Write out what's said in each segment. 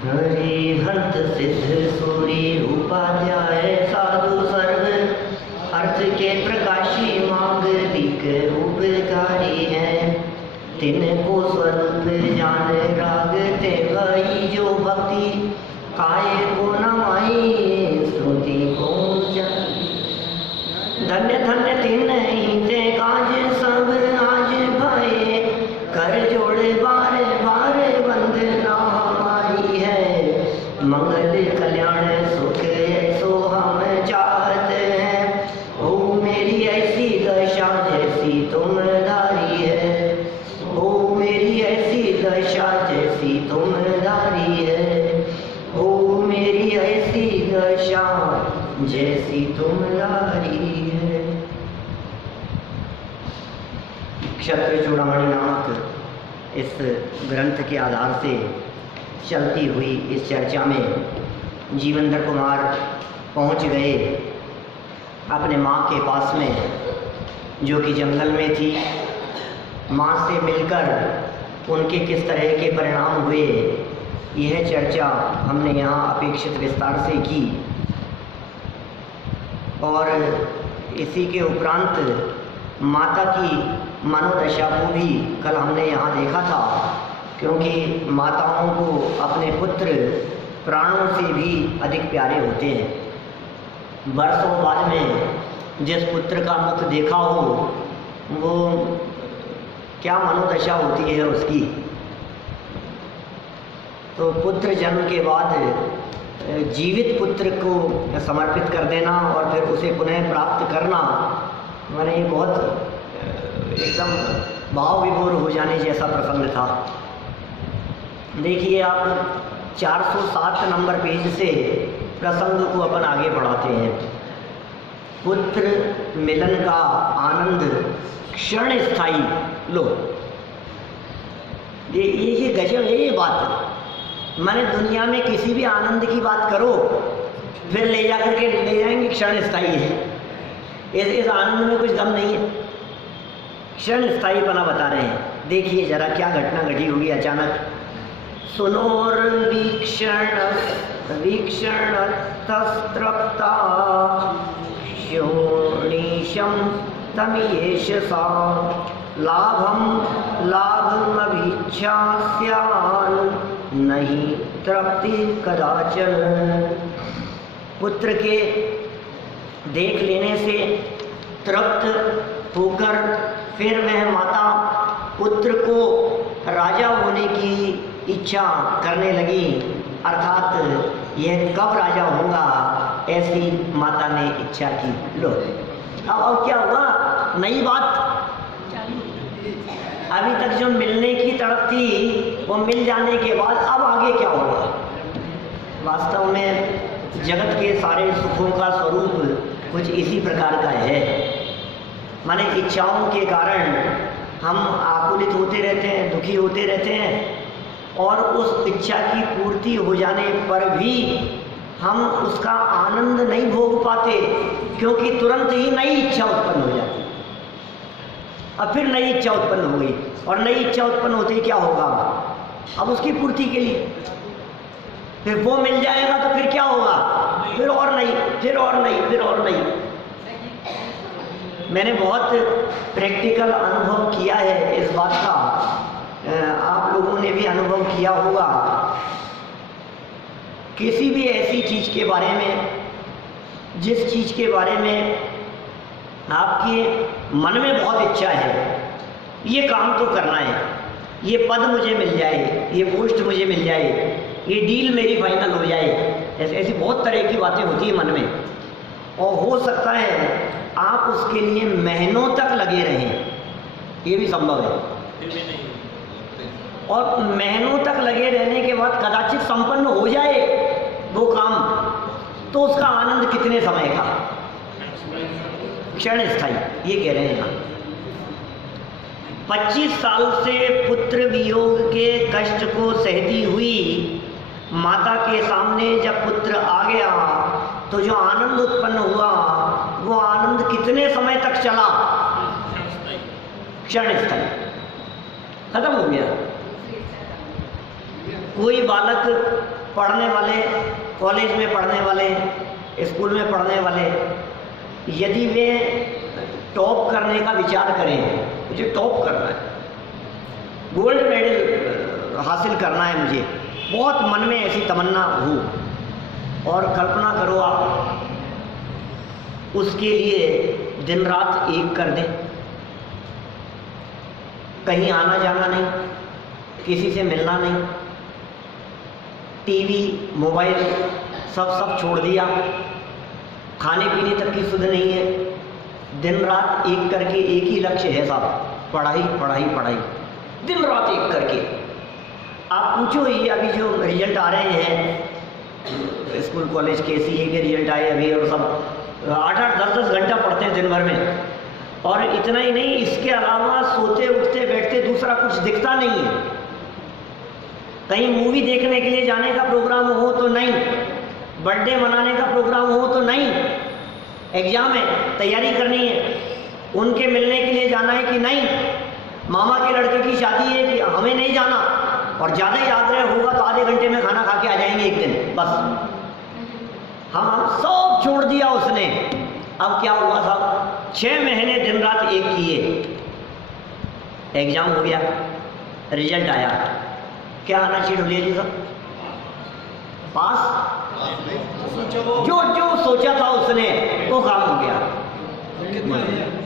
हरिहंत सिद्ध सूरी उपाध्याय साधु सर्व अर्थ के प्रकाशी मांगलिक उपकारी हैं। तिनको स्वरूप जान राग ते भई जो भक्ति काय को नमाई श्रुति को धन्य धन्य तिन ही ते काज सब आज भये कर जोड़े बार बार वंदना हमारी है। मंगल कल्याण सुख ऐसो हम चाहते हैं। ओ मेरी ऐसी दशा जैसी तुम धारी है। ओ मेरी ऐसी दशा जैसी तुम धारी है। ओ मेरी ऐसी दशा जैसी तुम धारी है। क्षत्र चूड़ामणि नामक इस ग्रंथ के आधार से चलती हुई इस चर्चा में जीवेंद्र कुमार पहुंच गए अपने माँ के पास में, जो कि जंगल में थी। माँ से मिलकर उनके किस तरह के परिणाम हुए, यह चर्चा हमने यहाँ अपेक्षित विस्तार से की। और इसी के उपरांत माता की मनोदशा को भी कल हमने यहाँ देखा था, क्योंकि माताओं को अपने पुत्र प्राणों से भी अधिक प्यारे होते हैं। वर्षों बाद में जिस पुत्र का मुख देखा हो, वो क्या मनोदशा होती है उसकी। तो पुत्र जन्म के बाद जीवित पुत्र को समर्पित कर देना और फिर उसे पुनः प्राप्त करना, मैंने ये बहुत एकदम भाव विभोर हो जाने जैसा प्रसंग था। देखिए आप 407 नंबर पेज से प्रसंग को अपन आगे बढ़ाते हैं। पुत्र मिलन का आनंद क्षण स्थायी। लो ये गजब है ये बात। मैंने दुनिया में किसी भी आनंद की बात करो, फिर ले जा करके ले जाएंगे क्षण स्थायी है। इस आनंद में कुछ दम नहीं है। क्षण स्थायीपना बता रहे हैं। देखिए जरा क्या घटना घटी होगी अचानक। सुनोर वीक्षण तस्त्रप्ता शोणीशं तमीयेष सा लाभम लाभमभीच्छा स्यान् नहीं तृप्ति कदाचन। पुत्र के देख लेने से तृप्त होकर फिर वह माता पुत्र को राजा होने की इच्छा करने लगी। अर्थात यह कब राजा होगा, ऐसी माता ने इच्छा की। लो अब क्या हुआ, नई बात। अभी तक जो मिलने की तड़प थी वो मिल जाने के बाद अब आगे क्या होगा। वास्तव में जगत के सारे सुखों का स्वरूप कुछ इसी प्रकार का है। माने इच्छाओं के कारण हम आकुलित होते रहते हैं, दुखी होते रहते हैं, और उस इच्छा की पूर्ति हो जाने पर भी हम उसका आनंद नहीं भोग पाते, क्योंकि तुरंत ही नई इच्छा उत्पन्न हो जाती है। अब फिर नई इच्छा उत्पन्न हो गई, और नई इच्छा उत्पन्न होते ही क्या होगा, अब उसकी पूर्ति के लिए फिर वो मिल जाएगा तो फिर क्या होगा, फिर और नहीं, फिर और नहीं, फिर और नहीं। मैंने बहुत प्रैक्टिकल अनुभव किया है इस बात का, आप लोगों ने भी अनुभव किया होगा। किसी भी ऐसी चीज़ के बारे में, जिस चीज़ के बारे में आपके मन में बहुत इच्छा है, ये काम तो करना है, ये पद मुझे मिल जाए, ये पोस्ट मुझे मिल जाए, ये डील मेरी फाइनल हो जाए, ऐसी बहुत तरह की बातें होती है मन में। और हो सकता है आप उसके लिए महीनों तक लगे रहें, ये भी संभव है। और महीनों तक लगे रहने के बाद कदाचित संपन्न हो जाए वो काम, तो उसका आनंद कितने समय का, क्षण स्थायी, ये कह रहे हैं यहाँ। 25 साल से पुत्र वियोग के कष्ट को सहती हुई माता के सामने जब पुत्र आ गया तो जो आनंद उत्पन्न हुआ वो आनंद कितने समय तक चला, क्षण स्थायी, खत्म हो गया। कोई बालक पढ़ने वाले, कॉलेज में पढ़ने वाले, स्कूल में पढ़ने वाले, यदि वे टॉप करने का विचार करें, मुझे टॉप करना है, गोल्ड मेडल हासिल करना है, मुझे बहुत मन में ऐसी तमन्ना हो, और कल्पना करो आप उसके लिए दिन रात एक कर दें, कहीं आना जाना नहीं, किसी से मिलना नहीं, टीवी मोबाइल सब छोड़ दिया, खाने पीने तक की सुध नहीं है, दिन रात एक करके एक ही लक्ष्य है साहब, पढ़ाई पढ़ाई पढ़ाई, दिन रात एक करके। आप पूछो, ये अभी जो रिजल्ट आ रहे हैं स्कूल कॉलेज के, सीए के रिजल्ट आए अभी, और सब 8-8 10-10 घंटा पढ़ते हैं दिन भर में, और इतना ही नहीं, इसके अलावा सोते उठते बैठते दूसरा कुछ दिखता नहीं है। कहीं मूवी देखने के लिए जाने का प्रोग्राम हो तो नहीं, बर्थडे मनाने का प्रोग्राम हो तो नहीं, एग्जाम है, तैयारी करनी है, उनके मिलने के लिए जाना है कि नहीं, मामा के लड़के की शादी है कि हमें नहीं जाना, और ज़्यादा याद रहे होगा तो आधे घंटे में खाना खा के आ जाएंगे एक दिन, बस हम सब छोड़ दिया उसने। अब क्या हुआ साहब, 6 महीने दिन रात एक किए, एग्जाम हो गया, रिजल्ट आया, क्या आना चाहिए ढूंढिए जी साहब, पास, जो जो सोचा था उसने वो काम हो गया।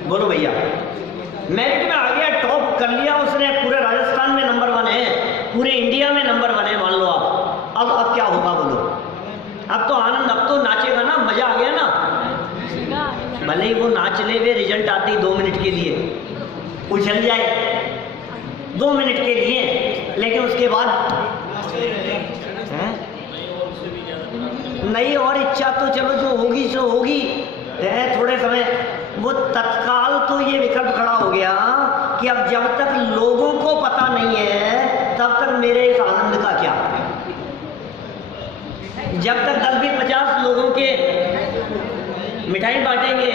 बोलो भैया, मेरिट में आ गया, टॉप कर लिया उसने, पूरे राजस्थान में नंबर 1 है, पूरे इंडिया में नंबर 1 है, मान लो आप। अब क्या होगा बोलो, अब तो आनंद, अब तो नाचेगा ना, मजा आ गया ना। भले ही वो नाच ले, वे रिजल्ट आते ही 2 मिनट के लिए उछल जाए, 2 मिनट के लिए, लेकिन उसके बाद नहीं, और इच्छा तो चलो जो होगी सो होगी, थोड़े समय, वो तत्काल तो ये विकल्प खड़ा हो गया कि अब जब तक लोगों को पता नहीं है तब तक मेरे इस आनंद का क्या, जब तक 10-20-50 लोगों के मिठाई बांटेंगे,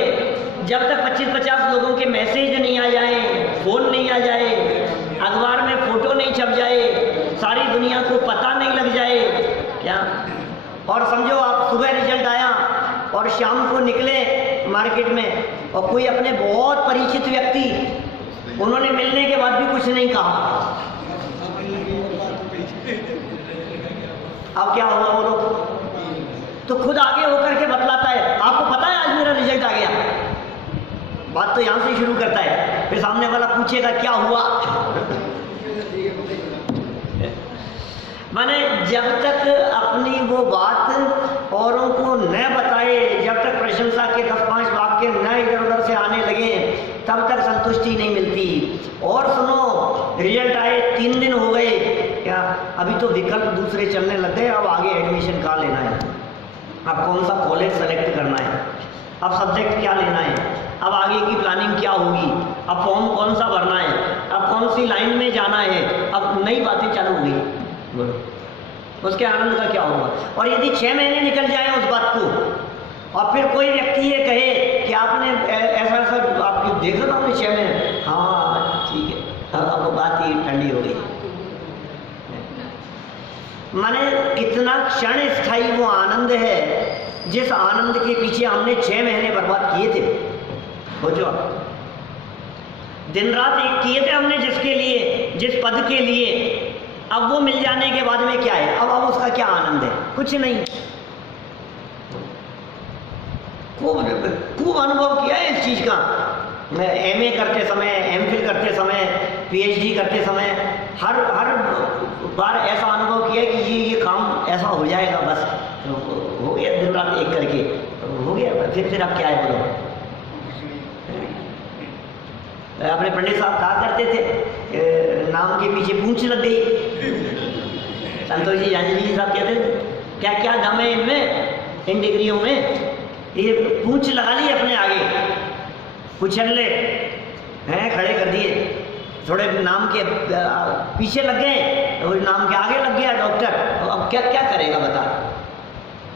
जब तक 25-50 लोगों के मैसेज नहीं आ जाए, फोन नहीं आ जाए, अखबार में फोटो नहीं छप जाए, सारी दुनिया को पता नहीं लग जाए क्या। और समझो आप, सुबह रिजल्ट आया और शाम को निकले मार्केट में, और कोई अपने बहुत परिचित व्यक्ति, उन्होंने मिलने के बाद भी कुछ नहीं कहा, अब क्या होगा बोलो, तो खुद आगे होकर के बतलाता है, आपको पता है आज मेरा रिजल्ट आ गया, बात तो यहां से शुरू करता है, फिर सामने वाला पूछेगा क्या हुआ। माने जब तक अपनी वो बात औरों को न बताए, जब तक प्रशंसा के 10-5 वाक्य न इधर उधर से आने लगे, तब तक संतुष्टि नहीं मिलती। और सुनो, रिजल्ट आए 3 दिन हो गए, क्या अभी तो विकल्प दूसरे चलने लग गए, अब आगे एडमिशन कहाँ लेना है, अब कौन सा कॉलेज सेलेक्ट करना है, अब सब्जेक्ट क्या लेना है, अब आगे की प्लानिंग क्या होगी, अब फॉर्म कौन सा भरना है, अब कौन सी लाइन में जाना है, अब नई बातें चालू हो गई। उसके आनंद का क्या होगा। और यदि 6 महीने निकल जाए उस बात को, और फिर कोई व्यक्ति ये कहे कि आपने ऐसा आपकी देखा था आपने 6 महीने, हाँ ठीक है, अब बात ही ठंडी हो गई। माने कितना क्षण स्थायी वो आनंद है, जिस आनंद के पीछे हमने 6 महीने बर्बाद किए थे। सोचो, दिन रात एक किए थे हमने जिसके लिए, जिस पद के लिए, अब वो मिल जाने के बाद में क्या है, अब उसका क्या आनंद है, कुछ नहीं। खूब अनुभव किया है इस चीज का, मैं एमए करते समय, एमफिल करते समय, पीएचडी करते समय, हर बार ऐसा अनुभव किया कि ये काम ऐसा हो जाएगा, बस तो हो गया, दिन रात एक करके हो गया। फिर अब क्या है बोलो। अपने पंडित साहब कहा करते थे, नाम के पीछे पूंछ लग गई। संतोष जी जानवी जी साहब कहते थे, क्या क्या दम है इनमें, इन डिग्रियों में, ये पूंछ लगा ली अपने आगे, कुचल हैं, खड़े कर दिए, थोड़े नाम के पीछे लग गए, और नाम के आगे लग गया डॉक्टर। अब क्या क्या करेगा बता,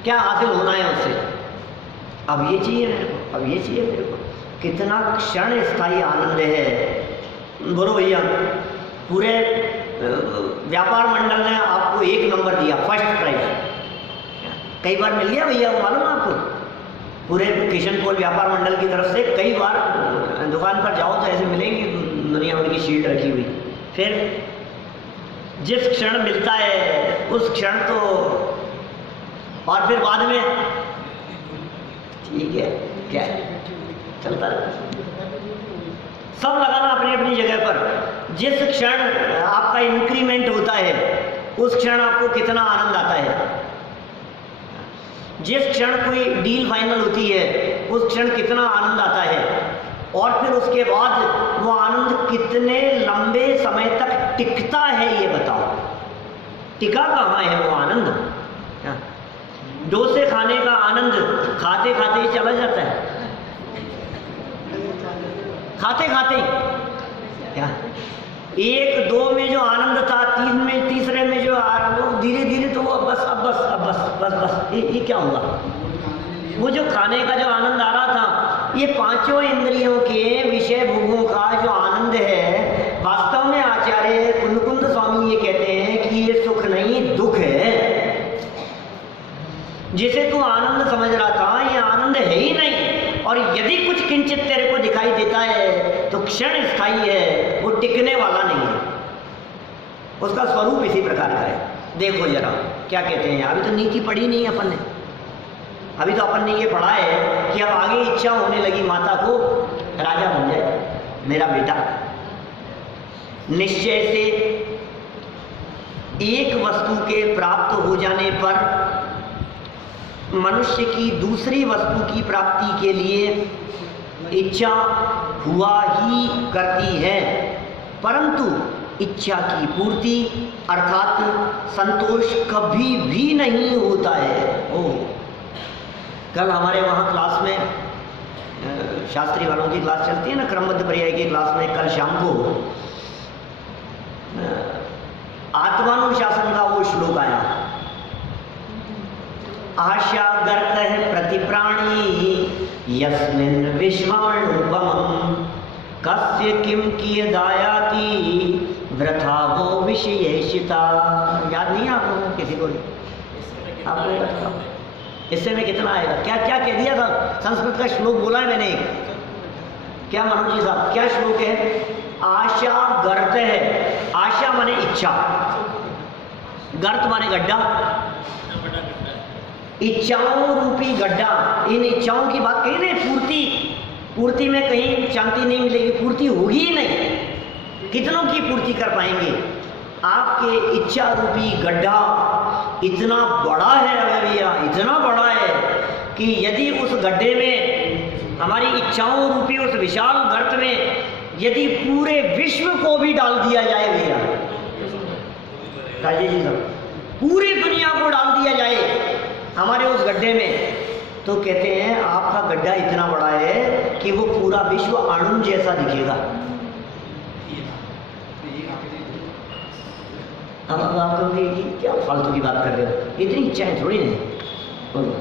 क्या हासिल होना है उससे, अब ये चाहिए मेरे को, अब ये चाहिए मेरे को। कितना क्षण स्थायी आनंद है, बोलो भैया। पूरे व्यापार मंडल ने आपको 1 नंबर दिया, फर्स्ट प्राइज, कई बार मिल गया भैया, वो मालूम है आपको? पूरे किशन पोल व्यापार मंडल की तरफ से कई बार दुकान पर जाओ तो ऐसे मिलेंगी दुनिया भर की शीट रखी हुई। फिर जिस क्षण मिलता है उस क्षण तो, और फिर बाद में ठीक है क्या है, चलता रहता, सब लगाना अपनी अपनी जगह पर। जिस क्षण आपका इंक्रीमेंट होता है उस क्षण आपको कितना आनंद आता है, जिस क्षण कोई डील फाइनल होती है उस क्षण कितना आनंद आता है, और फिर उसके बाद वो आनंद कितने लंबे समय तक टिकता है ये बताओ। टिका कहाँ है वो आनंद? डोसे खाने का आनंद खाते खाते ही चला जाता है, खाते खाते ही। 1 2 में जो आनंद था, 3 में, तीसरे में जो आनंद, धीरे धीरे तो वो बस ये क्या हुआ? वो जो खाने का जो आनंद आ रहा था, ये 5 इंद्रियों के विषय भोगों का जो आनंद है, वास्तव में आचार्य कुंद स्वामी ये कहते हैं कि ये सुख नहीं दुख है। जिसे तू आनंद समझ रहा था ये आनंद है ही नहीं, और यदि कुछ किंचित तेरे को दिखाई देता है तो क्षण स्थायी है, वो टिकने वाला नहीं है। उसका स्वरूप इसी प्रकार का है। देखो जरा क्या कहते हैं, अभी तो नीति पढ़ी नहीं अपन ने, अभी तो अपन ने ये पढ़ा है कि अब आगे इच्छा होने लगी माता को राजा बन जाए मेरा बेटा। निश्चय से एक वस्तु के प्राप्त हो जाने पर मनुष्य की दूसरी वस्तु की प्राप्ति के लिए इच्छा हुआ ही करती है, परंतु इच्छा की पूर्ति अर्थात संतोष कभी भी नहीं होता है। कल हमारे वहाँ क्लास में शास्त्री वालों की क्लास चलती है ना, क्रमबद्ध पर्याय की क्लास में, कल शाम को आत्मानुशासन का वो श्लोक आया। आशा गर्त है प्रतिप्राणी यस्मिन् विश्वाणुपमं कस्य किम कियदायाति वृथा वो विषयेशिता। याद नहीं है आप लोगों किसी को? आपको इससे में कितना आएगा? क्या क्या कह दिया था? संस्कृत का श्लोक बोला है मैंने, क्या मनोज जी साहब, क्या श्लोक है? आशा गर्त है, आशा माने इच्छा, गर्त माने गड्ढा, इच्छाओं रूपी गड्ढा। इन इच्छाओं की बात कही नहीं, पूर्ति में कहीं शांति नहीं मिलेगी, पूर्ति होगी ही नहीं। कितनों की पूर्ति कर पाएंगे? आपके इच्छा रूपी गड्ढा इतना बड़ा है भैया, इतना बड़ा है कि यदि उस गड्ढे में, हमारी इच्छाओं रूपी उस विशाल गर्त में यदि पूरे विश्व को भी डाल दिया जाए भैया, राजेश जी साहब, पूरी दुनिया को डाल दिया जाए हमारे उस गड्ढे में, तो कहते हैं आपका गड्ढा इतना बड़ा है कि वो पूरा विश्व अणु जैसा दिखेगा। अब आप कहोगे कि क्या फालतू की बात कर रहे हो, इतनी इच्छाएं थोड़ी नहीं। बोलो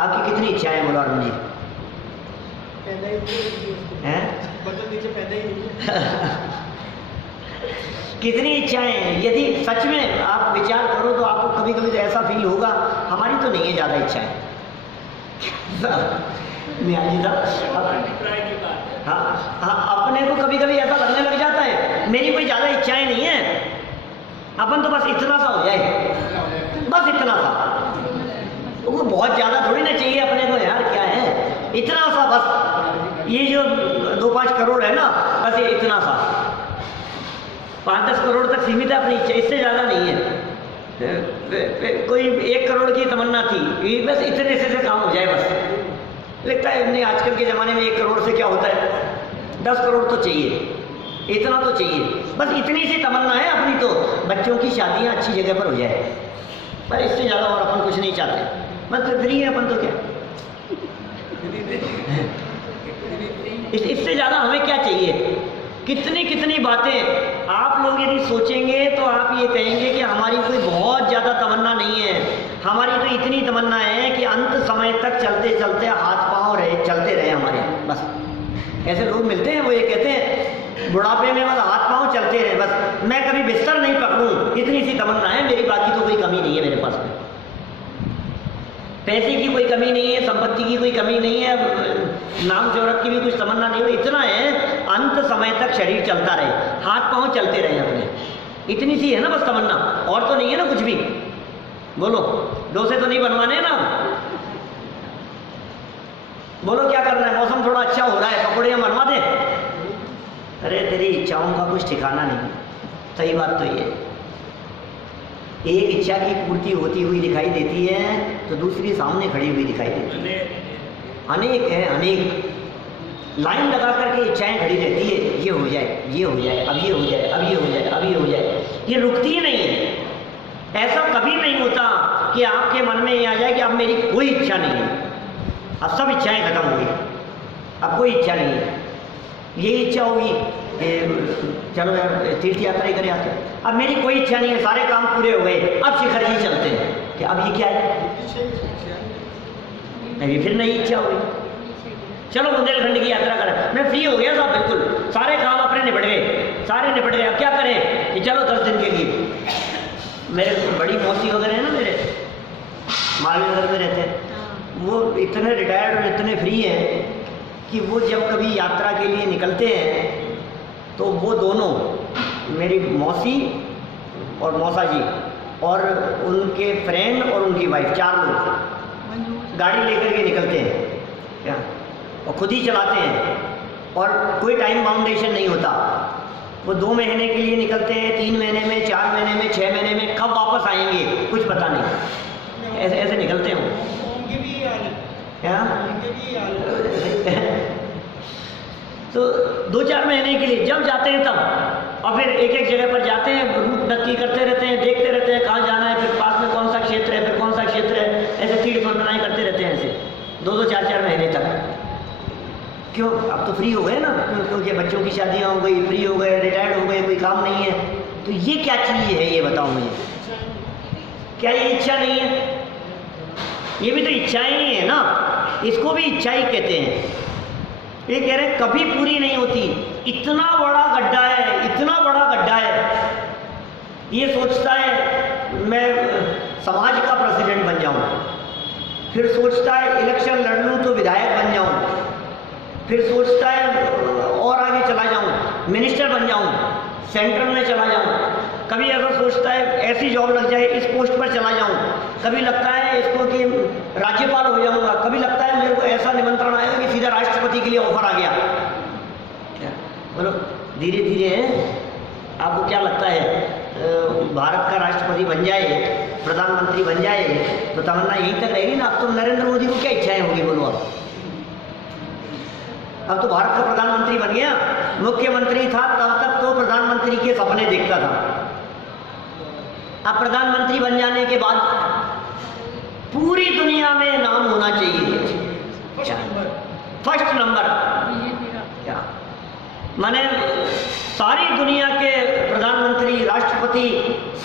आपकी कितनी इच्छाएं? बोलो अरुण जी। कितनी इच्छाएं? यदि सच में आप विचार करो तो आपको कभी कभी तो ऐसा फील होगा, हमारी तो नहीं है ज़्यादा इच्छाएं। हाँ, अपने को कभी कभी ऐसा लगने लग जाता है मेरी कोई ज़्यादा इच्छाएं नहीं है, अपन तो बस इतना सा हो जाए, बस इतना सा। वो बहुत ज़्यादा थोड़ी ना चाहिए अपने को यार, क्या है इतना सा बस। ये जो 2-5 करोड़ है ना, बस ये इतना सा, 5-10 करोड़ तक सीमित है अपनी इच्छा, इससे ज़्यादा नहीं है। कोई 1 करोड़ की तमन्ना थी, बस इतने से काम हो जाए बस। लगता है नहीं, आजकल के ज़माने में 1 करोड़ से क्या होता है, 10 करोड़ तो चाहिए, इतना तो चाहिए, बस इतनी सी तमन्ना है अपनी। तो बच्चों की शादियाँ अच्छी जगह पर हो जाए, पर इससे ज़्यादा और अपन कुछ नहीं चाहते, मतलब फ्री है अपन तो। क्या इससे ज़्यादा हमें क्या चाहिए? कितनी कितनी बातें आप लोग यदि सोचेंगे तो आप ये कहेंगे कि हमारी कोई बहुत ज़्यादा तमन्ना नहीं है, हमारी तो इतनी तमन्ना है कि अंत समय तक चलते चलते हाथ पाँव रहे, चलते रहे हमारे, बस। ऐसे लोग मिलते हैं, वो ये कहते हैं बुढ़ापे में बस हाथ पांव चलते रहे, बस मैं कभी बिस्तर नहीं पकड़ूं, इतनी सी तमन्ना है मेरी, बाकी तो कोई कमी नहीं है मेरे पास में। पैसे की कोई कमी नहीं है, संपत्ति की कोई कमी नहीं है, नाम शोहरत की भी कुछ तमन्ना नहीं हो। इतना है अंत समय तक शरीर चलता रहे, हाथ पांव चलते रहे अपने, इतनी सी है ना बस तमन्ना, और तो नहीं है ना कुछ भी। बोलो डोसे तो नहीं बनवाने हैं ना, बोलो क्या करना है, मौसम थोड़ा अच्छा हो रहा है, पकौड़ियाँ बनवा दे। अरे तेरी इच्छाओं का कुछ ठिकाना नहीं। सही बात तो ये, एक इच्छा की पूर्ति होती हुई दिखाई देती है तो दूसरी सामने खड़ी हुई दिखाई देती है। अनेक है, अनेक लाइन लगा करके इच्छाएं खड़ी रहती है, ये हो जाए, ये हो जाए, अब ये हो जाए, अब ये हो जाए, अब ये हो जाए, ये रुकती ही नहीं है। ऐसा कभी नहीं होता कि आपके मन में ये आ जाए कि अब मेरी कोई इच्छा नहीं है, अब सब इच्छाएं खत्म हो गई, अब कोई इच्छा नहीं है। यही इच्छा होगी चलो यार तीर्थ यात्रा ही करें आते, अब मेरी कोई इच्छा नहीं है, सारे काम पूरे हो गए, अब शिखर जी चलते हैं, कि अब ये क्या है, अभी फिर नई इच्छा हो गई, चलो बुंदेलखंड की यात्रा करें। मैं फ्री हो गया साहब, बिल्कुल सारे काम अपने निपट गए, सारे निपट गए, अब क्या करें कि चलो 10 दिन के लिए। मेरे बड़ी मौसी वगैरह है ना, मेरे मालवीनगर में रहते हैं, वो इतने रिटायर्ड और इतने फ्री हैं कि वो जब कभी यात्रा के लिए निकलते हैं तो वो दोनों, मेरी मौसी और मौसा जी और उनके फ्रेंड और उनकी वाइफ, 4 लोग गाड़ी लेकर के निकलते हैं क्या, और खुद ही चलाते हैं, और कोई टाइम बाउंडेशन नहीं होता। वो 2 महीने के लिए निकलते हैं, 3 महीने में, 4 महीने में, 6 महीने में, कब वापस आएंगे कुछ पता नहीं, ऐसे ऐसे निकलते हैं क्या। तो 2-4 महीने के लिए जब जाते हैं तब, और फिर एक एक जगह पर जाते हैं, रूट नक्की करते रहते हैं, देखते रहते हैं कहाँ जाना है, फिर पास में कौन सा क्षेत्र है, फिर कौन सा क्षेत्र है, ऐसे तीर्थ बनाए करते रहते हैं, ऐसे 2-2, 4-4 महीने तक। क्यों, अब तो फ्री हो गए ना, क्योंकि बच्चों की शादियाँ हो गई, फ्री हो गए, रिटायर्ड हो गए, कोई काम नहीं है। तो ये क्या चीज़ है, ये बताओ मुझे, क्या ये इच्छा नहीं है? ये भी तो इच्छाएं ही है ना, इसको भी इच्छा ही कहते हैं। ये कह रहे कभी पूरी नहीं होती, इतना बड़ा गड्ढा है, इतना बड़ा गड्ढा है। ये सोचता है मैं समाज का प्रेसिडेंट बन जाऊं, फिर सोचता है इलेक्शन लड़ लूं तो विधायक बन जाऊं, फिर सोचता है और आगे चला जाऊं, मिनिस्टर बन जाऊं, सेंट्रल में चला जाऊं, कभी अगर सोचता है ऐसी जॉब लग जाए, इस पोस्ट पर चला जाऊं, कभी लगता है इसको कि राज्यपाल हो जाऊंगा, कभी लगता है मेरे को ऐसा निमंत्रण आएगा कि सीधा राष्ट्रपति के लिए ऑफर आ गया। बोलो धीरे धीरे आपको क्या लगता है, भारत का राष्ट्रपति बन जाए, प्रधानमंत्री बन जाए तो तमन्ना यहीं तक रहेगी ना। अब तो नरेंद्र मोदी को क्या इच्छाएं होगी, बोलो अब तो भारत का प्रधानमंत्री बन गया, मुख्यमंत्री था तब तक तो प्रधानमंत्री के सपने देखता था, अब प्रधानमंत्री बन जाने के बाद पूरी दुनिया में नाम होना चाहिए, फर्स्ट नंबर। क्या माने, सारी दुनिया के प्रधानमंत्री, राष्ट्रपति,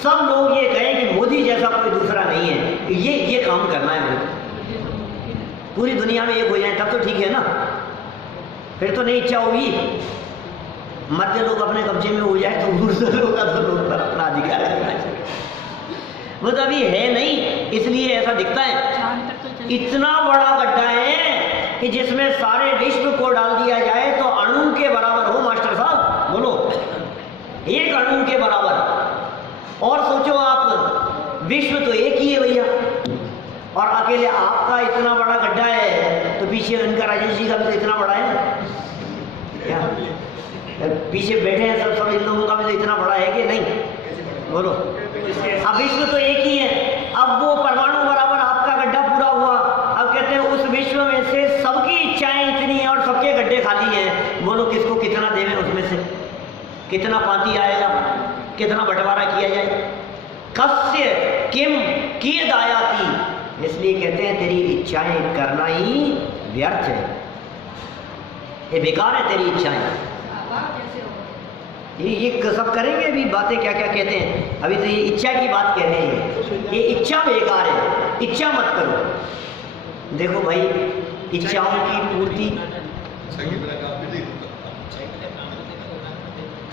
सब लोग ये कहें कि मोदी जैसा कोई दूसरा नहीं है, ये काम करना है मेरे को, पूरी दुनिया में एक हो जाए तब तो ठीक है ना, फिर तो नहीं इच्छा होगी। मध्य लोग अपने कब्जे में हो जाए तो दूसरों का तो लोग पर अपना अधिकार करना चाहिए, वो तो अभी है नहीं, इसलिए ऐसा दिखता है। इतना बड़ा गड्ढा है कि जिसमें सारे विश्व को डाल दिया जाए तो अणु के बराबर हो, मास्टर साहब बोलो, एक अणु के बराबर। और सोचो आप, विश्व तो एक ही है भैया, और अकेले आपका इतना बड़ा गड्ढा है, तो पीछे इनका राजेश जी का भी तो इतना बड़ा है क्या, पीछे बैठे हैं सब इन लोगों का भी तो इतना बड़ा है कि नहीं, बोलो। अब विश्व तो एक ही है, अब वो परमाणु बराबर आपका गड्ढा पूरा हुआ, अब कहते हैं उस विश्व में से सबकी इच्छाएं इतनी हैं और सबके गड्ढे खाली हैं, बोलो किसको कितना देवें, उसमें से कितना पाती आएगा, कितना बंटवारा किया जाए। कस्य किम कियद आयाति, इसलिए कहते हैं तेरी इच्छाएं करना ही व्यर्थ है, ये बेकार है तेरी इच्छाएं। ये सब करेंगे अभी बातें, क्या क्या कहते हैं, अभी तो ये इच्छा की बात कह रहे हैं, ये इच्छा बेकार है, इच्छा मत करो। देखो भाई, इच्छाओं की पूर्ति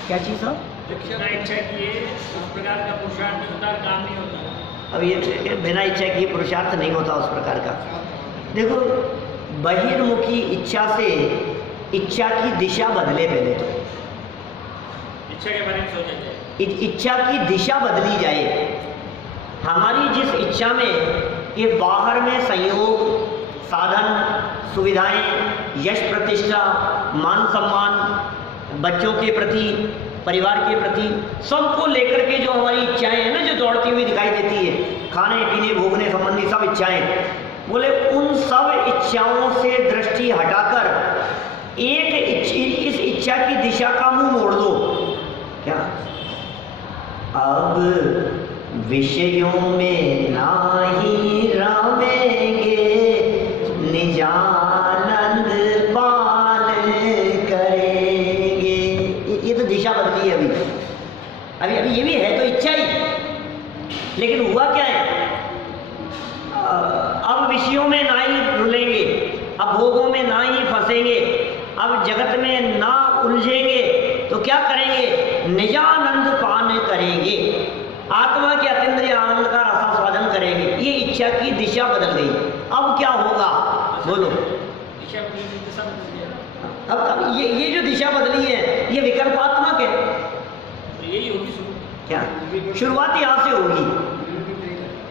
क्या चीज़ हो? बिना इच्छा किए उस प्रकार का पुरुषार्थ नहीं होता, काम नहीं होता। अब ये बिना इच्छा किए पुरुषार्थ नहीं होता उस प्रकार का। देखो, बहिर्मुखी इच्छा से इच्छा की दिशा बदले पहले तो। इच्छा के बारे में सोचा जाए। इच्छा की दिशा बदली जाए। हमारी जिस इच्छा में ये बाहर में संयोग, साधन, सुविधाएं, यश प्रतिष्ठा, मान सम्मान, बच्चों के प्रति, परिवार के प्रति, सबको लेकर के जो हमारी इच्छाएं हैं ना, जो दौड़ती हुई दिखाई देती है, खाने पीने भोगने संबंधी सब इच्छाएं, बोले उन सब इच्छाओं से दृष्टि हटाकर इस इच्छा की दिशा का मुंह मोड़ दो। क्या? अब विषयों में नाही रमेंगे, निजानंद पान करेंगे। ये तो दिशा बदली है अभी ये भी है तो इच्छा ही, लेकिन हुआ क्या है? अब विषयों में ना ही रुलेंगे, अब भोगों में ना ही फंसेंगे, अब जगत में ना उलझेंगे, तो क्या करेंगे? निजानंद पान करेंगे, आत्मा के अतीन्द्रिय आनंद का रसास्वादन करेंगे। ये इच्छा की दिशा बदल गई। अब क्या होगा बोलो? दिशा बदल गई। अब ये जो दिशा बदली है ये विकल्पात्मक है। तो यही होगी शुरू। क्या शुरुआत यहाँ से होगी,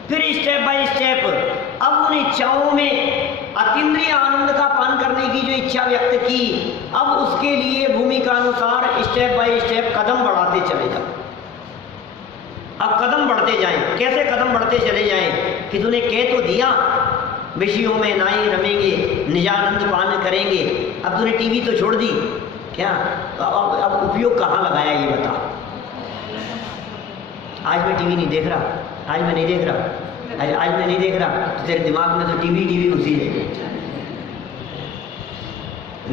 फिर स्टेप बाय स्टेप अब उन इच्छाओं में अतीन्द्रिय आनंद का पान करने की जो इच्छा व्यक्त की, अब उसके लिए भूमिका अनुसार स्टेप बाय स्टेप कदम बढ़ाते चले जाओ। अब कदम बढ़ते जाएं। कैसे कदम बढ़ते चले जाएं? कि तूने कह तो दिया विषयों में ना ही रमेंगे, निजानंद पान करेंगे, अब तूने टीवी तो छोड़ दी, क्या अब उपयोग कहाँ लगाया ये बता? आज मैं टीवी नहीं देख रहा, आज मैं नहीं देख रहा, आज मैं नहीं देख रहा, तो तेरे दिमाग में तो टीवी उसी है।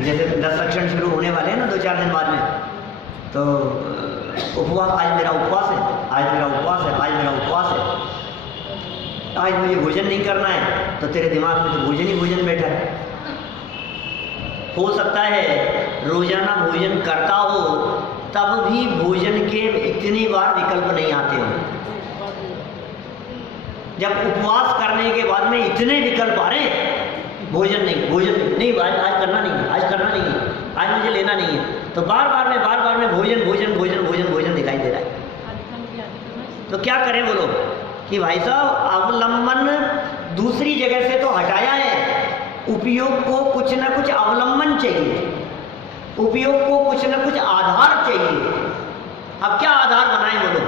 जैसे 10 सेक्शन शुरू होने वाले हैं ना 2-4 दिन बाद में, तो उपवास, आज मेरा उपवास है, आज मेरा उपवास है, आज मेरा उपवास है, आज मुझे भोजन नहीं करना है, तो तेरे दिमाग में तो भोजन ही भोजन बैठा है। हो सकता है रोजाना भोजन करता हो तब भी भोजन के इतनी बार विकल्प नहीं आते हो। जब उपवास करने के बाद में इतने विकल्प आ रहे, भोजन नहीं, आज करना नहीं है, आज करना नहीं है, आज मुझे लेना नहीं है, तो बार बार में भोजन दिखाई दे रहा है। तो क्या करें बोलो? कि भाई साहब अवलंबन दूसरी जगह से तो हटाया है, उपयोग को कुछ ना कुछ अवलंबन चाहिए, उपयोग को कुछ ना कुछ आधार चाहिए। अब क्या आधार बनाए बोलो?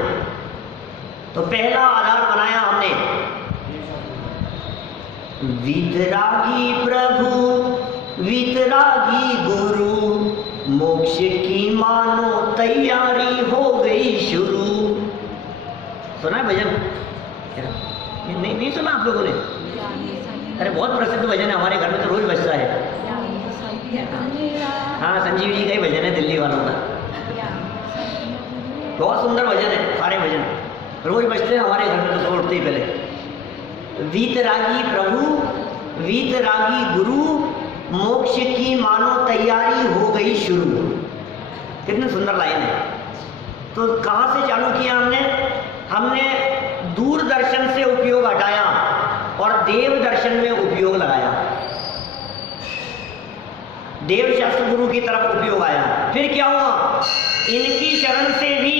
तो पहला आधार बनाया हमने वितरागी प्रभु, वितरागी गुरु, मोक्ष की मानो तैयारी हो गई शुरू। सुना है भजन? नहीं सुना आप लोगों ने? अरे बहुत प्रसिद्ध भजन है, हमारे घर में तो रोज बजता है। हाँ, संजीव जी का ही भजन है, दिल्ली वालों का। बहुत सुंदर भजन है, सारे भजन रोज बजते हैं हमारे घर में, तो सुबह उठते ही पहले वीतरागी प्रभु, वीतरागी गुरु, मोक्ष की मानो तैयारी हो गई शुरू। कितनी सुंदर लाइन है। तो कहाँ से चालू किया हमने दूरदर्शन से उपयोग हटाया और देव दर्शन में उपयोग लगाया, देव शास्त्र गुरु की तरफ उपयोग आया। फिर क्या हुआ? इनकी शरण से भी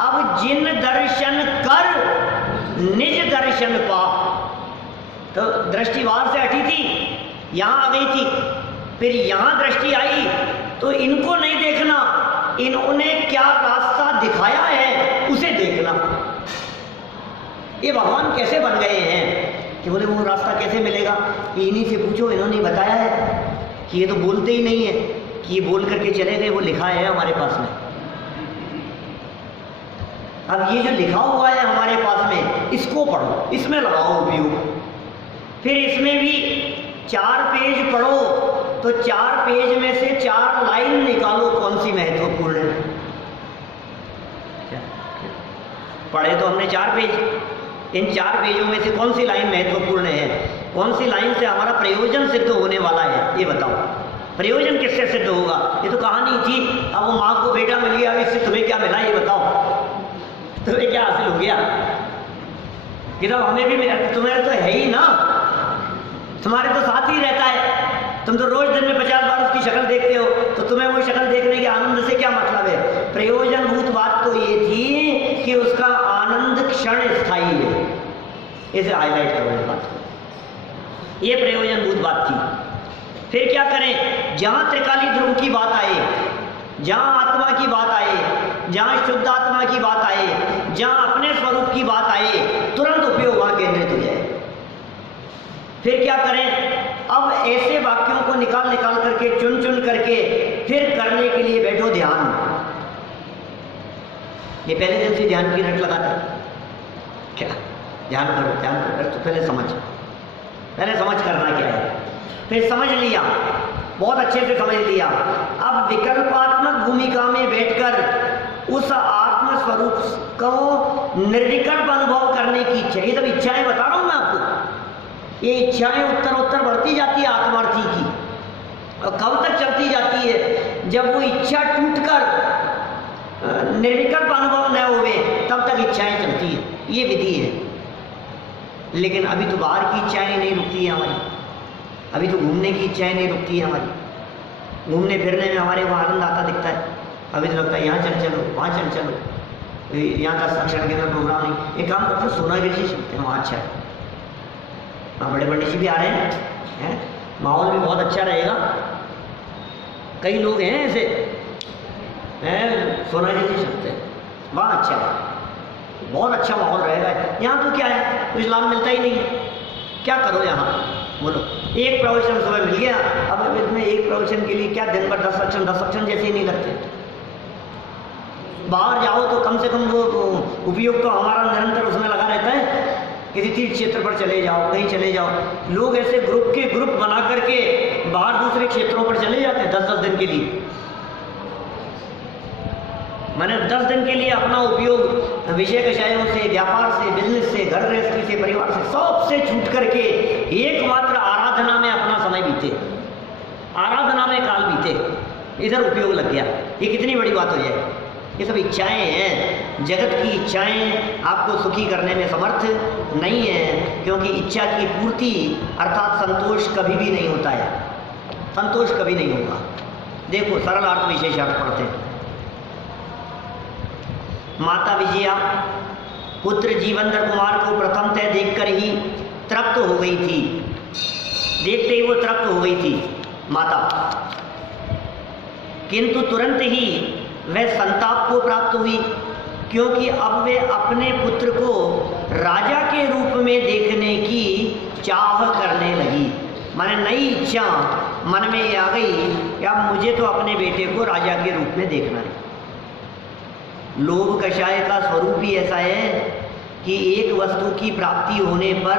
अब जिन दर्शन कर निज दर्शन पा। तो दृष्टि बाहर से हटी थी, यहां आ गई थी, फिर यहां दृष्टि आई, तो इनको नहीं देखना, इन्होंने क्या रास्ता दिखाया है उसे देखना। ये भगवान कैसे बन गए हैं कि बोले वो रास्ता कैसे मिलेगा? इन्हीं से पूछो, इन्होंने बताया है कि ये तो बोलते ही नहीं है, कि ये बोल करके चले गए, वो लिखा है हमारे पास में। अब ये जो लिखा हुआ है हमारे पास में, इसको पढ़ो, इसमें लगाओ उपयोग। फिर इसमें भी 4 पेज पढ़ो, तो 4 पेज में से 4 लाइन निकालो कौन सी महत्वपूर्ण है। पढ़े तो हमने 4 पेज, इन 4 पेजों में से कौन सी लाइन महत्वपूर्ण है, कौन सी लाइन से हमारा प्रयोजन सिद्ध होने वाला है, ये बताओ। प्रयोजन किससे सिद्ध होगा? ये तो कहानी थी। अब वो माँ को बेटा मिल गया, अब इससे तुम्हें क्या मिला ये बताओ, तुम्हें क्या हासिल हो गया? कि तो हमें भी तुम्हारे तो है ही ना, तुम्हारे तो साथ ही रहता है, तुम तो रोज दिन में 50 बार उसकी शक्ल देखते हो, तो तुम्हें वो शक्ल देखने के आनंद से क्या मतलब है? प्रयोजनभूत बात तो ये थी कि उसका आनंद क्षण स्थायी है, इसे हाईलाइट करो इस बात को, ये प्रयोजनभूत बात थी। फिर क्या करें? जहां त्रिकाली ध्रुव की बात आए, जहां आत्मा की बात आए, जहां शुद्ध आत्मा की बात आए, जहां अपने स्वरूप की बात आए, तुरंत उपयोग वहां केंद्रित हो जाए। फिर क्या करें? अब ऐसे वाक्यों को निकाल निकाल करके, चुन चुन करके फिर करने के लिए बैठो ध्यान। ये पहले दिन से ध्यान की रट लगाता है क्या? ध्यान करो, ध्यान करो, तो पहले समझ करना क्या है। फिर समझ लिया, बहुत अच्छे से समझ लिया। अब विकल्पात्मक भूमिका में बैठकर उस आत्म स्वरूप को निर्विकल्प अनुभव करने की इच्छा, ये सब इच्छाएं बता रहा हूं मैं आपको, ये इच्छाएं उत्तर बढ़ती जाती है आत्मार्थी की, और कब तक चलती जाती है? जब वो इच्छा टूटकर निर्विकल्प अनुभव न हुए तब तक इच्छाएं चलती है, ये विधि है। लेकिन अभी तो बाहर की इच्छाएं नहीं रुकती है हमारी, अभी तो घूमने की इच्छाएं नहीं रुकती है हमारी, घूमने फिरने में हमारे को आनंद आता दिखता है। अभी तो लगता है यहाँ चल चलो, वहाँ चल चलो, यहाँ 10 क्षण के अंदर प्रोग्राम नहीं, एक काम करते सोनागिरी से चलते हैं, वहाँ अच्छा है, वहाँ बड़े पंडित जी भी आ रहे हैं, माहौल भी बहुत अच्छा रहेगा। कई लोग हैं ऐसे हैं, सोनागिरी से चलते हैं, वहाँ अच्छा है, बहुत अच्छा माहौल रहेगा। यहाँ तो क्या है, कुछ लाभ मिलता ही नहीं है, क्या करो यहाँ बोलो? एक प्रवचन सुबह मिल गया, अब इसमें एक प्रवचन के लिए क्या दिन भर 10 अक्षर जैसे ही नहीं लगते। बाहर जाओ तो कम से कम वो उपयोग तो हमारा निरंतर उसमें लगा रहता है। किसी तीर्थ क्षेत्र पर चले जाओ, कहीं चले जाओ, लोग ऐसे ग्रुप के ग्रुप बना करके बाहर दूसरे क्षेत्रों पर चले जाते हैं 10-10 दिन के लिए। मैंने 10 दिन के लिए अपना उपयोग विषय कषायों से, व्यापार से, बिजनेस से, घर गृहस्थी से, परिवार से, सबसे छूट करके एकमात्र आराधना में अपना समय बीते, आराधना में काल बीते, इधर उपयोग लग गया। ये कितनी बड़ी बात हो जाए। ये सब इच्छाएं हैं, जगत की इच्छाएं आपको सुखी करने में समर्थ नहीं है, क्योंकि इच्छा की पूर्ति अर्थात संतोष कभी भी नहीं होता है, संतोष कभी नहीं होगा। देखो सरल अर्थ विशेष अर्थ पढ़ते हैं। माता विजया पुत्र जीवेंद्र कुमार को प्रथमतः देखकर ही तृप्त हो गई थी, देखते ही वो तृप्त हो गई थी माता, किंतु तुरंत ही वह संताप को प्राप्त हुई, क्योंकि अब वे अपने पुत्र को राजा के रूप में देखने की चाह करने लगी। माने नई इच्छा मन में आ गई कि अब मुझे तो अपने बेटे को राजा के रूप में देखना है। लोभ कषाय का स्वरूप ही ऐसा है कि एक वस्तु की प्राप्ति होने पर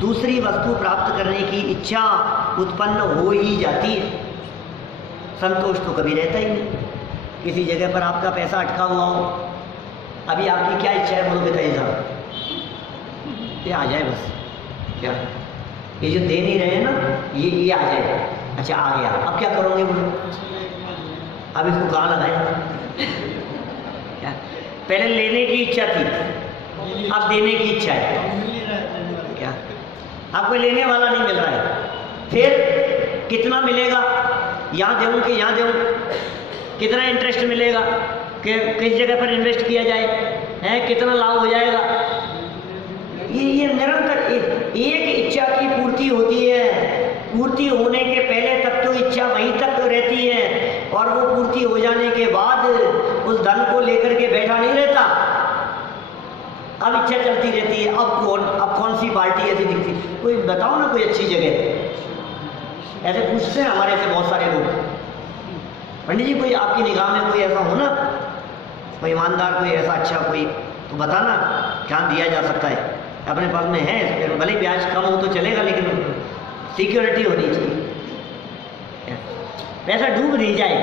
दूसरी वस्तु प्राप्त करने की इच्छा उत्पन्न हो ही जाती है, संतोष तो कभी रहता ही नहीं। किसी जगह पर आपका पैसा अटका हुआ हो, अभी आपकी क्या इच्छा है बोलो बताइए साहब? ये आ जाए बस, क्या ये जो दे नहीं रहे हैं ना, ये आ जाए, अच्छा आ गया, अब क्या करोगे बोलो? अब इसको कहाँ लगाए? क्या पहले लेने की इच्छा थी, अब देने की इच्छा है। क्या आपको लेने वाला नहीं मिल रहा है, फिर कितना मिलेगा? यहाँ देऊँ कि यहाँ देऊँ? कितना इंटरेस्ट मिलेगा? कि किस जगह पर इन्वेस्ट किया जाए है, कितना लाभ हो जाएगा? ये निरंतर एक इच्छा की पूर्ति होती है, पूर्ति होने के पहले तक तो इच्छा वहीं तक रहती है, और वो पूर्ति हो जाने के बाद उस धन को लेकर के बैठा नहीं रहता, अब इच्छा चलती रहती है। अब कौन सी पार्टी ऐसी दिखती? कोई बताओ ना कोई अच्छी जगह। ऐसे पूछते हैं हमारे से बहुत सारे लोग, पंडित जी कोई आपकी निगाह में कोई ऐसा हो ना, कोई ईमानदार, कोई ऐसा अच्छा कोई, तो बताना, ध्यान दिया जा सकता है। अपने पास में है, भले ब्याज कम हो तो चलेगा, लेकिन सिक्योरिटी होनी चाहिए, पैसा डूब नहीं जाए।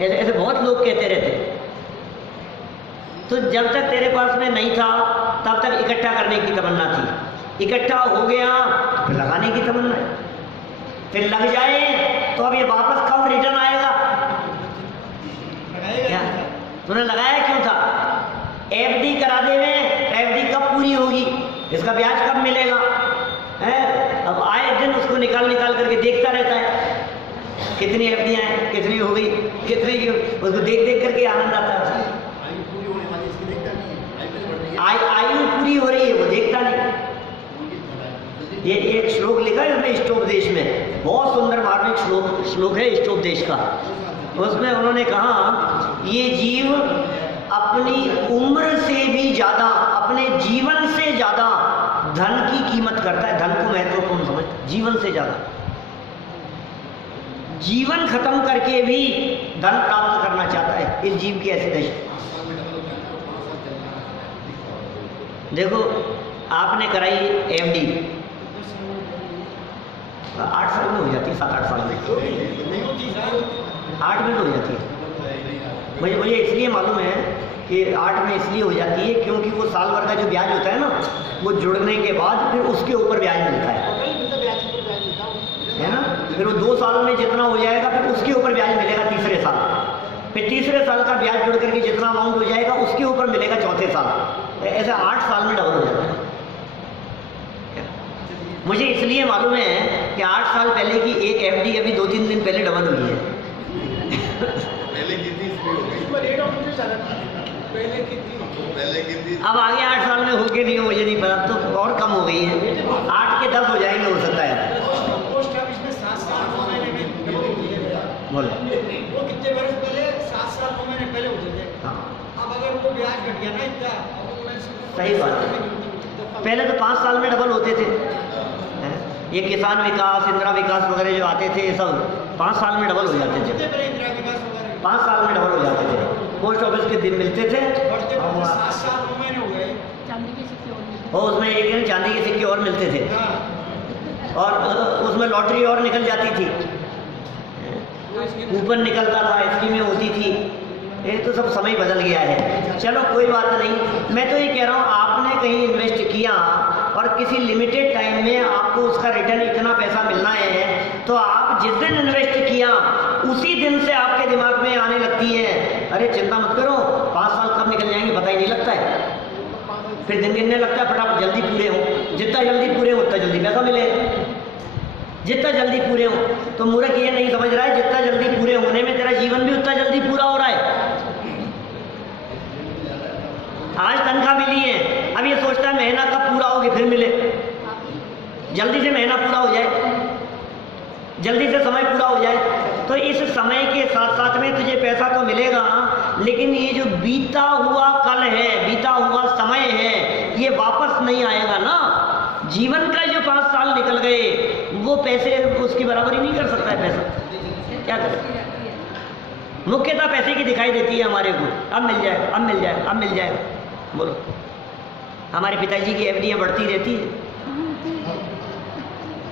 ऐसे बहुत लोग कहते रहते। तो जब तक तेरे पास में नहीं था तब तक इकट्ठा करने की तमन्ना थी, इकट्ठा हो गया तो फिर लगाने की तमन्ना है, फिर लग जाए तो अब ये वापस कब रिटर्न आएगा? क्या तूने लगाया क्यों था? एफडी करा दे में, एफडी कब पूरी होगी, इसका ब्याज कब मिलेगा है? अब आए दिन उसको निकाल निकाल करके देखता रहता है कितनी एफडियां हैं, कितनी हो गई, कितनी की, उसको देख देख करके आनंद आता है। आयु पूरी हो रही है, वो देखता नहीं। ये एक श्लोक लिखा है उसमें इष्टोपदेश में, बहुत सुंदर मार्मिक श्लोक है इष्टोपदेश का। उसमें उन्होंने कहा ये जीव अपनी उम्र से भी ज्यादा, अपने जीवन से ज्यादा धन की कीमत करता है, धन को महत्वपूर्ण समझता है, जीवन से ज्यादा। जीवन खत्म करके भी धन प्राप्त करना चाहता है, इस जीव की ऐसी दशा। देखो आपने कराई एफडी, 8 साल में हो जाती है, 7-8 साल में, 8 में हो जाती है। मुझे इसलिए मालूम है कि 8 में इसलिए हो जाती है क्योंकि वो साल भर का जो ब्याज होता है ना, वो जुड़ने के बाद फिर उसके ऊपर ब्याज मिलता है ना। फिर वो 2 साल में जितना हो जाएगा फिर उसके ऊपर ब्याज मिलेगा तीसरे साल, फिर तीसरे साल का ब्याज जुड़ करके जितना अमाउंट हो जाएगा उसके ऊपर मिलेगा चौथे साल। ऐसा 8 साल में डबल हो जाता है। मुझे इसलिए मालूम है कि 8 साल पहले की एक एफडी अभी 2-3 दिन पहले डबल हुई है। अब आगे 8 साल में होके नहीं, मुझे नहीं पता, तो और कम हो गई है, 8 के 10 हो जाएंगे हो सकता है। पोस्ट ऑफिस में 7 साल 9 महीने में डबल होती है। बोलो वो कितने वर्ष पहले 7 साल 9 महीने पहले होते थे। हाँ अब अगर वो ब्याज घट गया ना इतना, सही बात है। पहले तो 5 साल में डबल होते थे, ये किसान विकास, इंदिरा विकास वगैरह जो आते थे, सब 5 साल में डबल हो जाते थे। 5 साल में डबल हो जाते थे, पोस्ट ऑफिस के दिन मिलते थे। 7 साल 9 महीने हो गए, और उसमें एक चांदी के सिक्के और मिलते थे, और उसमें लॉटरी और निकल जाती थी, कूपन निकलता था, स्कीमें होती थी। ये तो सब समय बदल गया है। चलो कोई बात नहीं, मैं तो ये कह रहा हूँ आपने कहीं इन्वेस्ट किया और किसी लिमिटेड टाइम में आपको उसका रिटर्न इतना पैसा मिलना है, तो आप जिस दिन इन्वेस्ट किया उसी दिन से आपके दिमाग में आने लगती है, अरे चिंता मत करो 5 साल कब निकल जाएंगे पता ही नहीं लगता है। फिर दिन गिनने लगता है, फटाफट जल्दी पूरे हो, जितना जल्दी पूरे हो उतना जल्दी पैसा मिले, जितना जल्दी पूरे हो। तो मूर्ख ये नहीं समझ रहा है जितना जल्दी पूरे होने में तेरा जीवन भी उतना जल्दी पूरा हो रहा है। आज तनख्वाह मिली है, अब ये सोचता है महीना कब पूरा होगी फिर मिले, जल्दी से महीना पूरा हो जाए, जल्दी से समय पूरा हो जाए। तो इस समय के साथ साथ में तुझे पैसा तो मिलेगा, लेकिन ये जो बीता हुआ कल है, बीता हुआ समय है, ये वापस नहीं आएगा ना। जीवन का जो 5 साल निकल गए वो पैसे उसकी बराबरी नहीं कर सकता है पैसा, क्या करें। मुख्यतः पैसे की दिखाई देती है हमारे को, अब मिल जाए, अब मिल जाए, अब मिल जाए। बोलो हमारे पिताजी की एफडियां बढ़ती रहती है,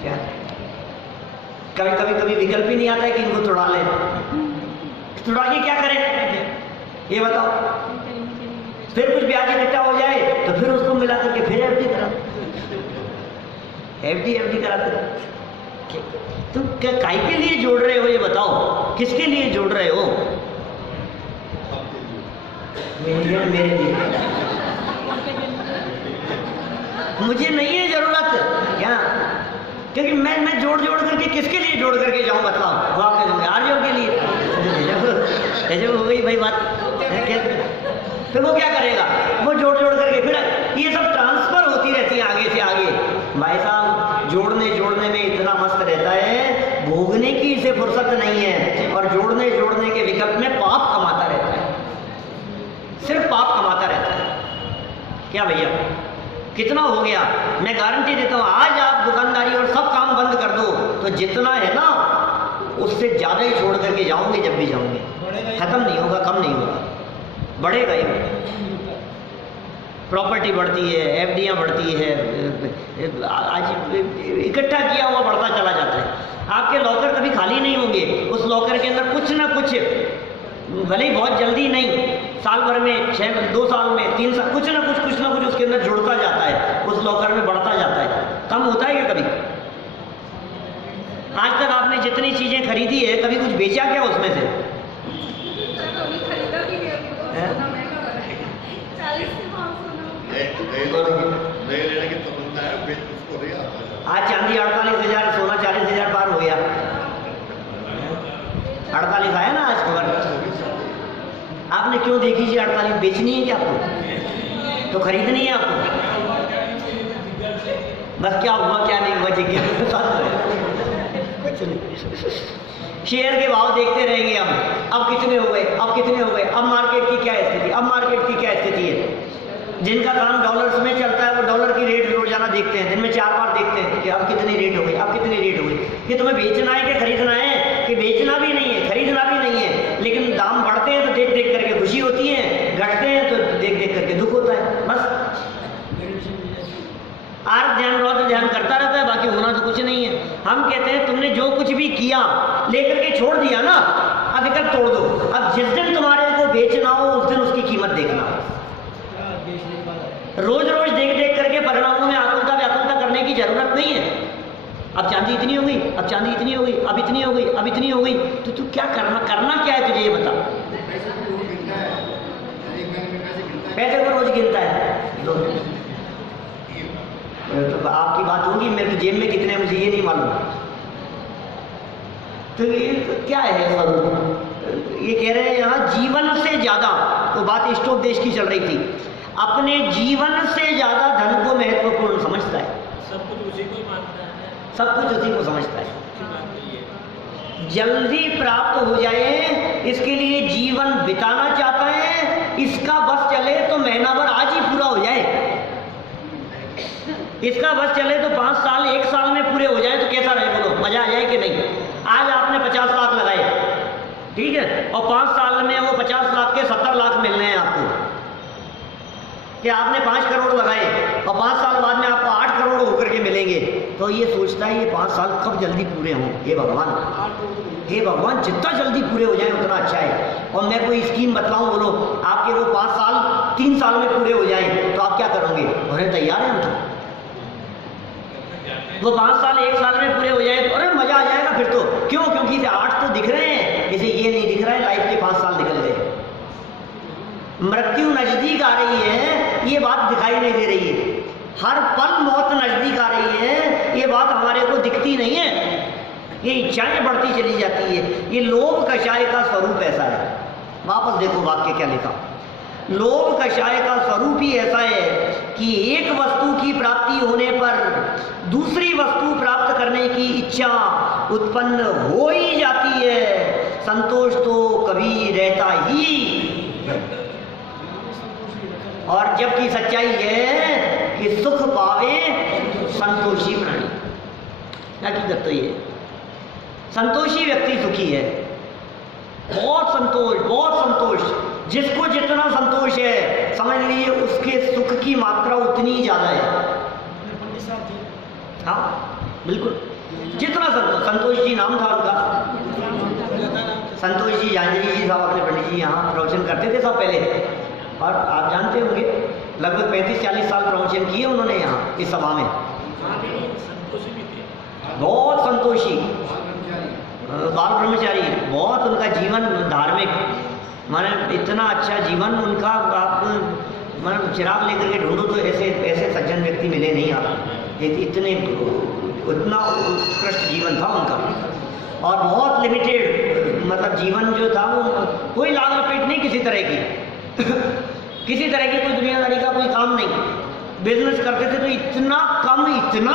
क्या कभी विकल्प ही नहीं आता है कि इनको तोड़ा लें, तोड़ा के क्या करें ये बताओ। फिर कुछ ब्याज इकट्ठा हो जाए तो फिर उसको मिला करके फिर एफडी करा, एफडी कराते रहो। तुम काहे के लिए जोड़ रहे हो ये बताओ, किसके लिए जोड़ रहे हो? मेरे लिए मुझे नहीं है जरूरत, क्या, क्योंकि मैं जोड़ करके किसके लिए जोड़ करके जाऊं बताओ? वो आपके आर्यों के लिए। ऐसे हो गई भाई बात, फिर वो क्या करेगा? वो जोड़ करके फिर ये सब ट्रांसफर होती रहती है आगे से आगे। भाई साहब जोड़ने में इतना मस्त रहता है, भोगने की इसे फुर्सत नहीं है, और जोड़ने के विकल्प में पाप कमाता रहता है, सिर्फ पाप कमाता रहता है। क्या भैया कितना हो गया? मैं गारंटी देता हूँ आज आप दुकानदारी और सब काम बंद कर दो तो जितना है ना उससे ज़्यादा ही छोड़ करके जाओगे, जब भी जाओगे खत्म नहीं होगा, कम नहीं होगा, बढ़ेगा ही। प्रॉपर्टी बढ़ती है, एफडियां बढ़ती है, आज इकट्ठा किया हुआ बढ़ता चला जाता है। आपके लॉकर कभी खाली नहीं होंगे, उस लॉकर के अंदर कुछ ना कुछ, भले ही बहुत जल्दी नहीं, साल भर में 2 साल में 3 साल, कुछ ना कुछ उसके अंदर जुड़ता जाता है, उस लॉकर में बढ़ता जाता है, कम होता है क्या कभी? आज तक आपने जितनी चीजें खरीदी है कभी कुछ बेचा क्या उसमें से? खरीदा भी नहीं अभी, तो हैं? सोना महंगा हो रहा है। 40 से 500 नए लेने की तमन्ना है, बेच उसको नहीं आता है। आज चांदी 48,000, सोना 40,000 पार हो गया। 48 आया ना आज खबर। आपने क्यों देखी जी 48? बेचनी है क्या आपको? तो खरीदनी है आपको? बस क्या हुआ क्या नहीं हुआ जिज्ञासा कुछ नहीं। शेयर के भाव देखते रहेंगे हम, अब कितने हो गए, अब कितने हो गए, अब मार्केट की क्या स्थिति, अब मार्केट की क्या स्थिति है। जिनका काम डॉलर्स में चलता है वो डॉलर की रेट रोजाना देखते हैं, दिन में 4 बार देखते हैं कि अब कितनी रेट हो गई, अब कितनी रेट हो गई। कि तुम्हें बेचना है कि खरीदना है? कि बेचना भी नहीं है, खरीदना भी नहीं है, लेकिन दाम बढ़ते हैं तो देख देख करके खुशी होती है, घटते हैं तो देख देख करके दुख होता है। बस आज ध्यान रहो तो ध्यान करता रहता है, बाकी होना तो कुछ नहीं है। हम कहते हैं तुमने जो कुछ भी किया लेकर के छोड़ दिया ना, अब इधर तोड़ दो। अब जिस दिन तुम्हारे को बेचना हो उस दिन उसकी कीमत देखना। रोज रोज देख देख करके परिणामों में आकुलता व्याकुलता करने की जरूरत नहीं है। अब चांदी इतनी हो गई, अब चांदी इतनी हो गई, अब इतनी हो गई, अब इतनी हो गई, तो तू क्या करना क्या है तुझे ये बता। पैसे को रोज गिनता है दो। तो आपकी बात होगी, मेरे जेब में कितने मुझे ये नहीं मालूम। तो ये क्या है स्वरूप? ये कह रहे हैं यहाँ जीवन से ज्यादा, तो बात स्टॉप देश की चल रही थी, अपने जीवन से ज्यादा धन को महत्वपूर्ण समझता है। सब कुछ उसी को ही मानता है, सब कुछ उसी को समझता है। अच्छी बात नहीं है। जल्दी प्राप्त हो जाए इसके लिए जीवन बिताना चाहता है। इसका बस चले तो महीना भर आज ही पूरा हो जाए, इसका बस चले तो 5 साल 1 साल में पूरे हो जाए तो कैसा रहे बोलो, मजा आ जाए कि नहीं। आज आपने 50 लाख लगाए, ठीक है, और 5 साल में वो 50 लाख के 70 लाख मिलने हैं आपको, कि आपने 5 करोड़ लगाए और 5 साल बाद में आपको 8 करोड़ होकर के मिलेंगे, तो ये सोचता है ये 5 साल कब जल्दी पूरे हों। हे भगवान, हे भगवान, जितना जल्दी पूरे हो जाए उतना अच्छा है। और मैं कोई स्कीम बतलाऊं, बोलो आपके वो 5 साल 3 साल में पूरे हो जाए तो आप क्या करोगे? होने तैयार हैं हम तो। वो 5 साल 1 साल में पूरे हो जाए तो अरे मजा आ जाएगा फिर तो। क्यों? क्योंकि इसे 8 तो दिख रहे हैं, इसे ये नहीं दिख रहा है लाइफ के 5 साल निकल गए, मृत्यु नजदीक आ रही है, ये बात दिखाई नहीं दे रही है। हर पल मौत नजदीक आ रही है, ये बात हमारे को दिखती नहीं है। ये इच्छाएं बढ़ती चली जाती है। ये लोभ कषाय का स्वरूप ऐसा है। वापस देखो वाक्य क्या लिखा। लोभ कषाय का स्वरूप ही ऐसा है कि एक वस्तु की प्राप्ति होने पर दूसरी वस्तु प्राप्त करने की इच्छा उत्पन्न हो ही जाती है। संतोष तो कभी रहता ही, और जबकि सच्चाई है कि सुख पावे संतोषी प्राणी। हकीकत तो ये संतोषी व्यक्ति सुखी है। बहुत संतोष, बहुत संतोष। जिसको जितना संतोष है समझ लीजिए उसके सुख की मात्रा उतनी ही ज्यादा है। हाँ बिल्कुल, जितना संतोष जी नाम था उनका, संतोष जी जांजरी जी साहब अपने पंडित जी यहाँ प्रवचन करते थे सब पहले, और आप जानते होंगे लगभग 35-40 साल प्रवचन किए उन्होंने यहाँ इस सभा में। संतोषी भी थे, बहुत संतोषी, बाल ब्रह्मचारी, बहुत उनका जीवन धार्मिक, माने इतना अच्छा जीवन उनका। आप मतलब चिराग लेकर के ढूंढो तो ऐसे सज्जन व्यक्ति मिले नहीं आप। इतने उतना उत्कृष्ट जीवन था उनका, और बहुत लिमिटेड मतलब जीवन जो था वो कोई लाग लपेट नहीं किसी तरह की किसी तरह की कोई दुनियादारी का कोई काम नहीं। बिजनेस करते थे तो इतना कम, इतना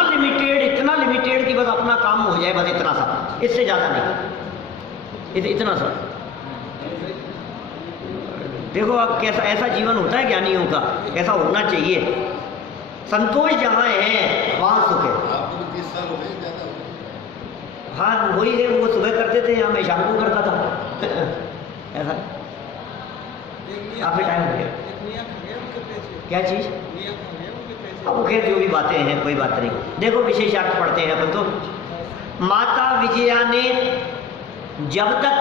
लिमिटेड कि बस अपना काम हो जाए, बस इतना सा, इससे ज़्यादा नहीं, इतना सा। देखो अब कैसा ऐसा जीवन होता है ज्ञानियों का, ऐसा होना चाहिए। संतोष जहाँ है वहाँ सुख है। आपको तो 30 साल हो गए, ज़्यादा हो गए। हाँ वही है, वो सुबह करते थे या मैं शाम को करता था ऐसा काफ़ी टाइम हो गया। क्या चीज़? अब खैर जो भी बातें हैं कोई बात नहीं। देखो विशेषार्थ पढ़ते हैं अपन तो। माता विजया ने जब तक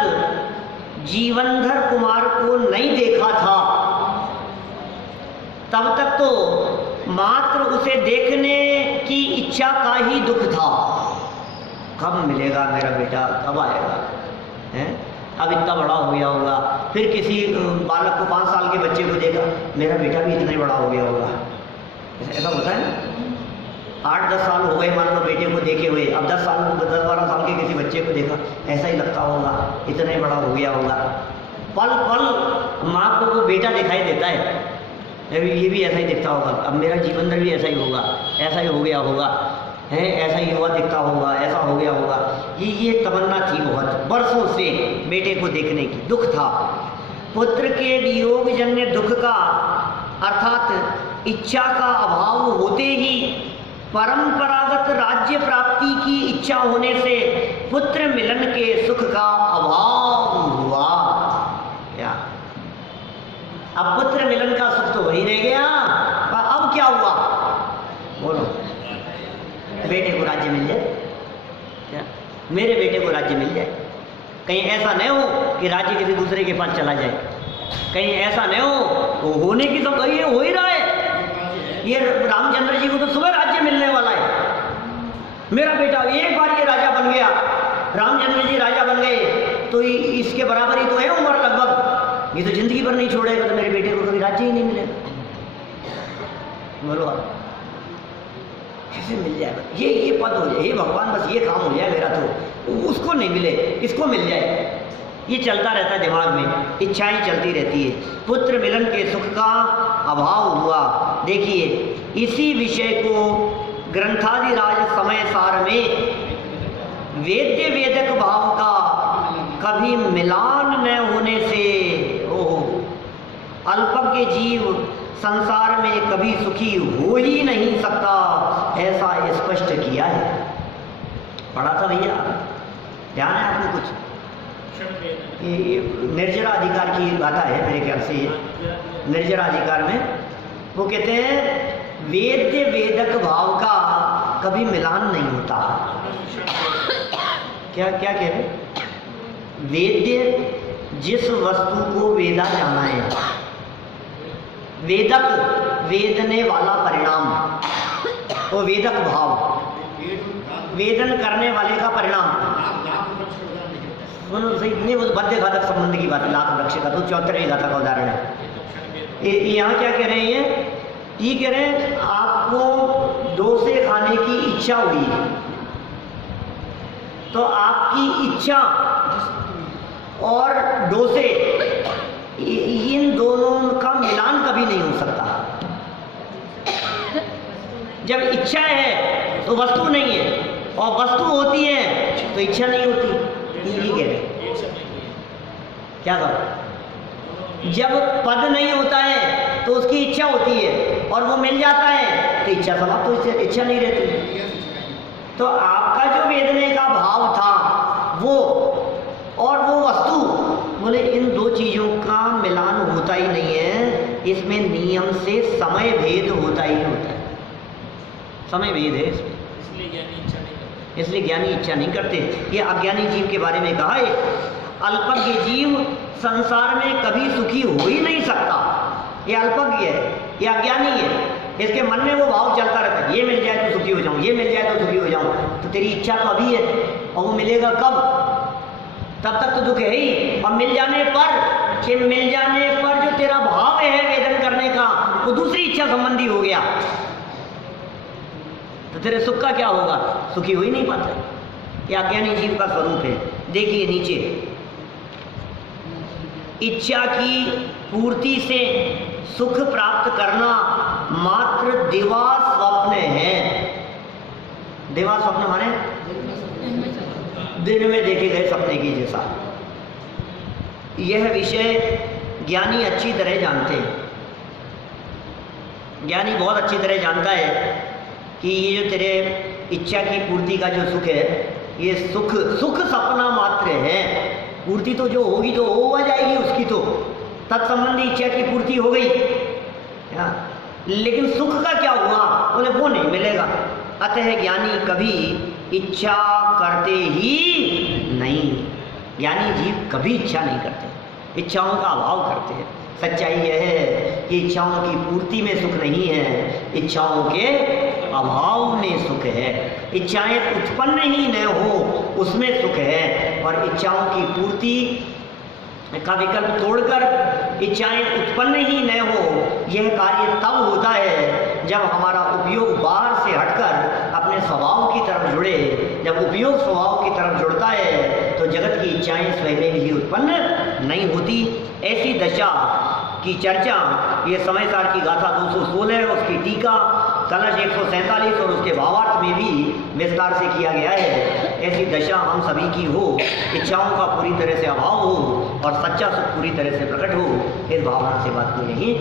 जीवनधर कुमार को नहीं देखा था तब तक तो मात्र उसे देखने की इच्छा का ही दुख था। कब मिलेगा मेरा बेटा, कब आएगा, हैं? अब इतना बड़ा हो गया होगा। फिर किसी बालक को 5 साल के बच्चे को देखा, मेरा बेटा भी इतना बड़ा हो गया होगा। ऐसा होता है ना। 8-10 साल हो गए मान लो बेटे को देखे हुए, अब 10-12 साल के किसी बच्चे को देखा, ऐसा ही लगता होगा, इतना ही बड़ा हो गया होगा। पल पल माँ को वो बेटा दिखाई देता है, ये भी ऐसा ही दिखता होगा, अब मेरा जीवन में भी ऐसा ही होगा, ऐसा ही हो गया होगा, है ऐसा ही हुआ दिखता होगा, ऐसा हो गया होगा। ये तमन्ना थी बहुत बरसों से बेटे को देखने की, दुख था। पुत्र के वियोग जन्य दुख का अर्थात इच्छा का अभाव होते ही परंपरागत राज्य प्राप्ति की इच्छा होने से पुत्र मिलन के सुख का अभाव हुआ। क्या अब पुत्र मिलन का सुख तो वही रह गया, अब क्या हुआ बोलो? बेटे को राज्य मिल जाए, क्या मेरे बेटे को राज्य मिल जाए, कहीं ऐसा नहीं हो कि राज्य किसी दूसरे के पास चला जाए, कहीं ऐसा नहीं हो, होने की तो कहीं हो ही रहा है। ये रामचंद्र जी को तो सुबह राज्य मिलने वाला है, मेरा बेटा एक बार ये राजा बन गया, रामचंद्र जी राजा बन गए तो इसके बराबर ही तो है उम्र लगभग, ये तो जिंदगी भर नहीं छोड़ेगा, तो मेरे बेटे को कभी राज्य ही नहीं मिलेगा। बोलो कैसे मिल जाएगा, ये पद हो जाए, ये भगवान बस ये काम हो जाए मेरा, तो उसको नहीं मिले इसको मिल जाए, ये चलता रहता है दिमाग में, इच्छाएं चलती रहती है। पुत्र मिलन के सुख का अभाव हुआ। देखिए इसी विषय को ग्रंथादिराज समय सार में वेद्य वेदक भाव का कभी मिलान न होने से अल्पज्ञ जीव संसार में कभी सुखी हो ही नहीं सकता, ऐसा स्पष्ट किया है। पढ़ा था भैया, ध्यान है आपको कुछ? ये निर्जरा अधिकार की गाथा है मेरे ख्याल से, ये निर्जरा अधिकार में वो कहते हैं वेद्य वेदक भाव का कभी मिलान नहीं होता। क्या क्या कह रहे? वेद्य जिस वस्तु को वेदा जाना है, वेदक वेदने वाला परिणाम, वो वेदक भाव, वेदन करने वाले का परिणाम। सही नहीं, वो बद्य घातक संबंध की बात है, लाख वृक्ष का तो 74वीं गाथा का उदाहरण है। यहाँ क्या कह रहे हैं? ये कह रहे हैं आपको डोसे खाने की इच्छा हुई, तो आपकी इच्छा और डोसे इन दोनों का मिलान कभी नहीं हो सकता। जब इच्छा है तो वस्तु नहीं है, और वस्तु होती है तो इच्छा नहीं होती। ये कह रहे क्या करो? जब पद नहीं होता है तो उसकी इच्छा होती है, और वो मिल जाता है तो इच्छा समाप्त हो, तो इच्छा नहीं रहती। तो आपका जो वेदने का भाव था वो और वो वस्तु, बोले इन दो चीज़ों का मिलान होता ही नहीं है, इसमें नियम से समय भेद होता ही होता है, समय भेद है इसमें, इसलिए ज्ञानी इच्छा नहीं करते। ये अज्ञानी जीव के बारे में कहा है, अल्पज्ञ जीव संसार में कभी सुखी हो ही नहीं सकता। ये अल्पज्ञ है, ये अज्ञानी है, इसके मन में वो भाव चलता रहता है, ये मिल जाए तो सुखी हो जाऊं, ये मिल जाए तो सुखी हो जाऊं। तो तेरी इच्छा तो अभी है, और वो मिलेगा कब? तब तक तो दुख है ही। और मिल जाने पर जो तेरा भाव है वेदन करने का, वो दूसरी इच्छा संबंधी हो गया, तो तेरे सुख का क्या होगा? सुखी हो ही नहीं पाता। ये अज्ञानी जीव का स्वरूप है। देखिए नीचे, इच्छा की पूर्ति से सुख प्राप्त करना मात्र दिवा स्वप्न है। दिवा स्वप्न माने दिन में देखे गए सपने की जैसा। यह विषय ज्ञानी अच्छी तरह जानते हैं। ज्ञानी बहुत अच्छी तरह जानता है कि ये जो तेरे इच्छा की पूर्ति का जो सुख है, ये सुख सपना मात्र है। पूर्ति तो जो होगी तो हो जाएगी उसकी, तो तत्संबंधी इच्छा की पूर्ति हो गई, लेकिन सुख का क्या हुआ? बोले वो नहीं मिलेगा। अतः ज्ञानी कभी इच्छा करते ही नहीं। ज्ञानी जीव कभी इच्छा नहीं करते, इच्छाओं का अभाव करते हैं। सच्चाई यह है कि इच्छाओं की पूर्ति में सुख नहीं है, इच्छाओं के अभाव में सुख है। इच्छाएं उत्पन्न ही न हो उसमें सुख है। और इच्छाओं की पूर्ति का विकल्प तोड़कर इच्छाएं उत्पन्न ही न हो, यह कार्य तब होता है जब हमारा उपयोग बाहर से हटकर अपने स्वभाव की तरफ जुड़े। जब उपयोग स्वभाव की तरफ जुड़ता है तो जगत की इच्छाएं स्वयं में ही उत्पन्न नहीं होती। ऐसी दशा की चर्चा ये समय सार की गाथा 216 उसकी टीका कलश 147 और उसके भावार्थ में भी विस्तार से किया गया है। ऐसी दशा हम सभी की हो, इच्छाओं का पूरी तरह से अभाव हो और सच्चा सुख पूरी तरह से प्रकट हो, इस भावना से बात को यही